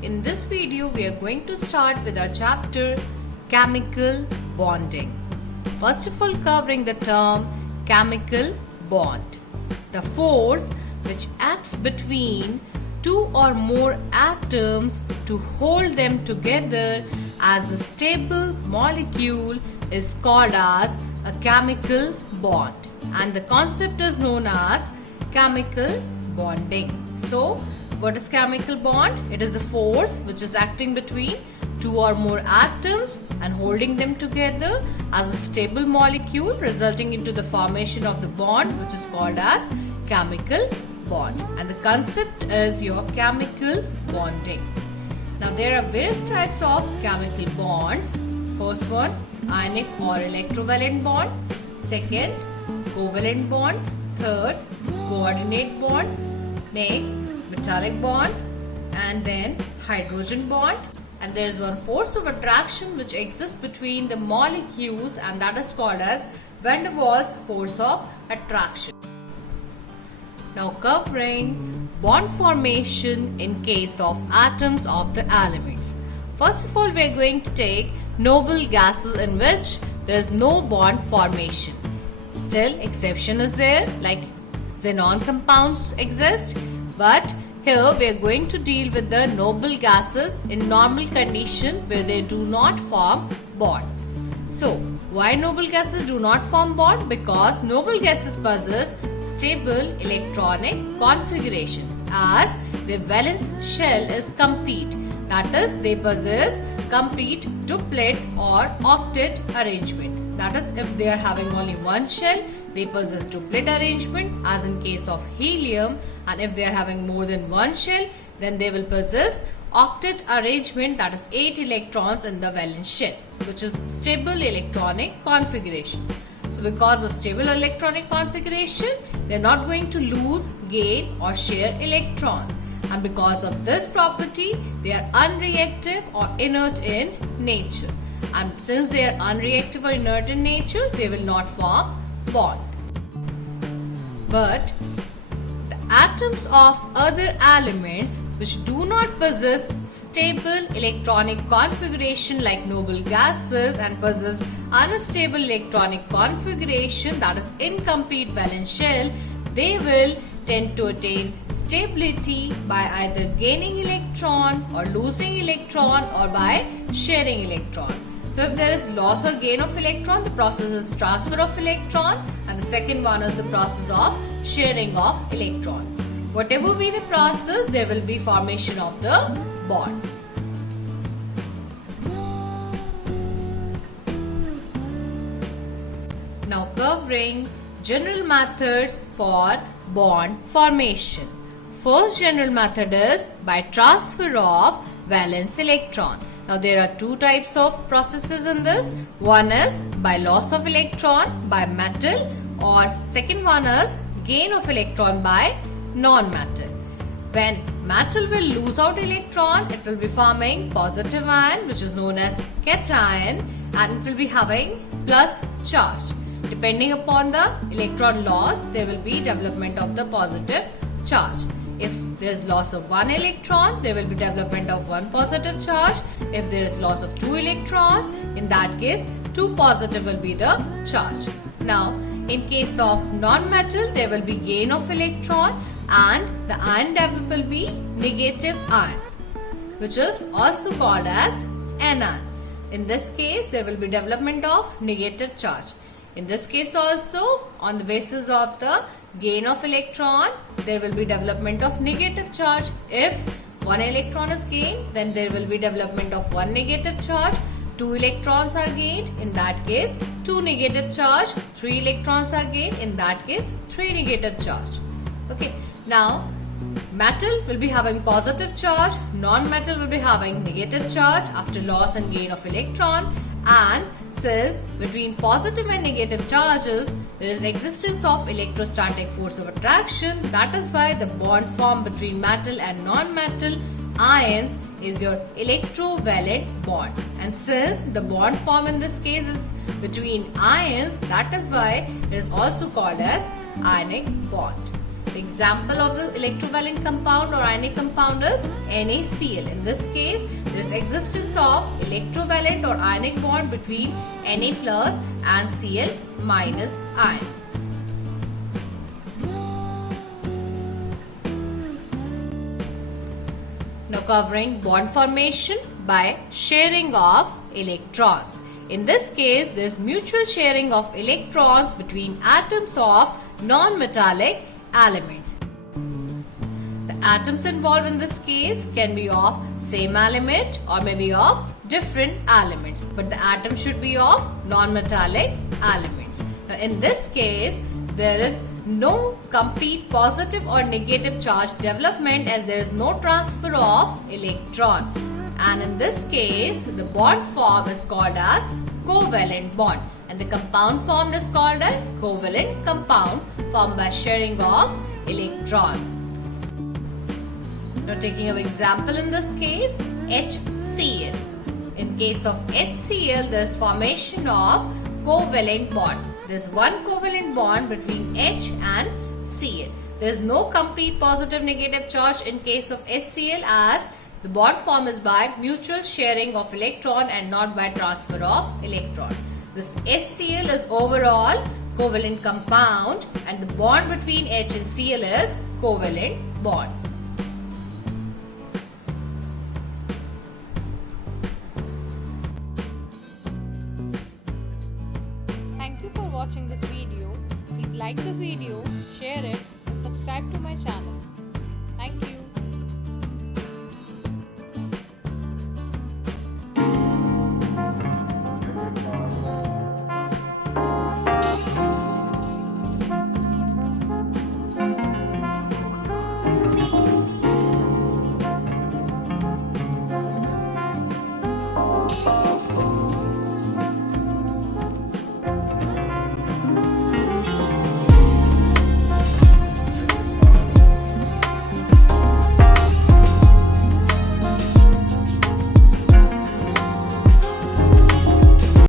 In this video, we are going to start with our chapter Chemical Bonding. First of all, covering the term chemical bond. The force which acts between two or more atoms to hold them together as a stable molecule is called as a chemical bond, and the concept is known as chemical bonding. So, what is chemical bond? It is a force which is acting between two or more atoms and holding them together as a stable molecule, resulting into the formation of the bond, which is called as chemical bond. And the concept is your chemical bonding. Now there are various types of chemical bonds. First one, ionic or electrovalent bond. Second, covalent bond. Third, coordinate bond. Next, metallic bond. And then hydrogen bond. And there is one force of attraction which exists between the molecules, and that is called as van der Waals force of attraction. Now covering bond formation in case of atoms of the elements. First of all, we are going to take noble gases in which there is no bond formation. Still, exception is there, like xenon compounds exist, but here we are going to deal with the noble gases in normal condition where they do not form bond. So, why noble gases do not form bond? Because noble gases possess stable electronic configuration as their valence shell is complete. That is, they possess complete duplet or octet arrangement. That is, if they are having only one shell, they possess duplet arrangement as in case of helium, and if they are having more than one shell, then they will possess octet arrangement, that is 8 electrons in the valence shell, which is stable electronic configuration. So because of stable electronic configuration, they are not going to lose, gain or share electrons, and because of this property, they are unreactive or inert in nature. And since they are unreactive or inert in nature, they will not form bond. But the atoms of other elements which do not possess stable electronic configuration like noble gases and possess unstable electronic configuration, that is incomplete valence shell, they will tend to attain stability by either gaining electron or losing electron or by sharing electron. So if there is loss or gain of electron, the process is transfer of electron, and the second one is the process of sharing of electron. Whatever be the process, there will be formation of the bond. Now covering general methods for bond formation. First general method is by transfer of valence electron. Now there are two types of processes in this. One is by loss of electron by metal, or second one is gain of electron by non-metal. When metal will lose out electron, it will be forming positive ion which is known as cation, and it will be having plus charge. Depending upon the electron loss, there will be development of the positive charge. If there is loss of one electron, there will be development of one positive charge. If there is loss of two electrons, in that case, two positive will be the charge. Now, in case of non-metal, there will be gain of electron, and the ion level will be negative ion, which is also called as anion. In this case, there will be development of negative charge. In this case also, on the basis of the gain of electron, there will be development of negative charge. If one electron is gained, then there will be development of one negative charge. Two electrons are gained, in that case, two negative charge. Three electrons are gained, in that case, three negative charge. Okay. Now, metal will be having positive charge, non-metal will be having negative charge after loss and gain of electron, and since between positive and negative charges there is existence of electrostatic force of attraction, that is why the bond formed between metal and non-metal ions is your electrovalent bond. And since the bond formed in this case is between ions, that is why it is also called as ionic bond. Example of the electrovalent compound or ionic compound is NaCl. In this case, there is existence of electrovalent or ionic bond between Na plus and Cl minus ion. Now covering bond formation by sharing of electrons. In this case, there is mutual sharing of electrons between atoms of non-metallic elements. The atoms involved in this case can be of same element or maybe of different elements, but the atom should be of non-metallic elements. Now in this case, there is no complete positive or negative charge development as there is no transfer of electron. And in this case, the bond form is called as covalent bond, and the compound formed is called as covalent compound formed by sharing of electrons. Now taking an example in this case, HCl. In case of HCl, there is formation of covalent bond. There is one covalent bond between H and Cl. There is no complete positive negative charge in case of HCl as the bond form is by mutual sharing of electron and not by transfer of electron. This HCl is overall covalent compound and the bond between H and Cl is covalent bond. Thank you for watching this video. Please like the video, share it and subscribe to my channel.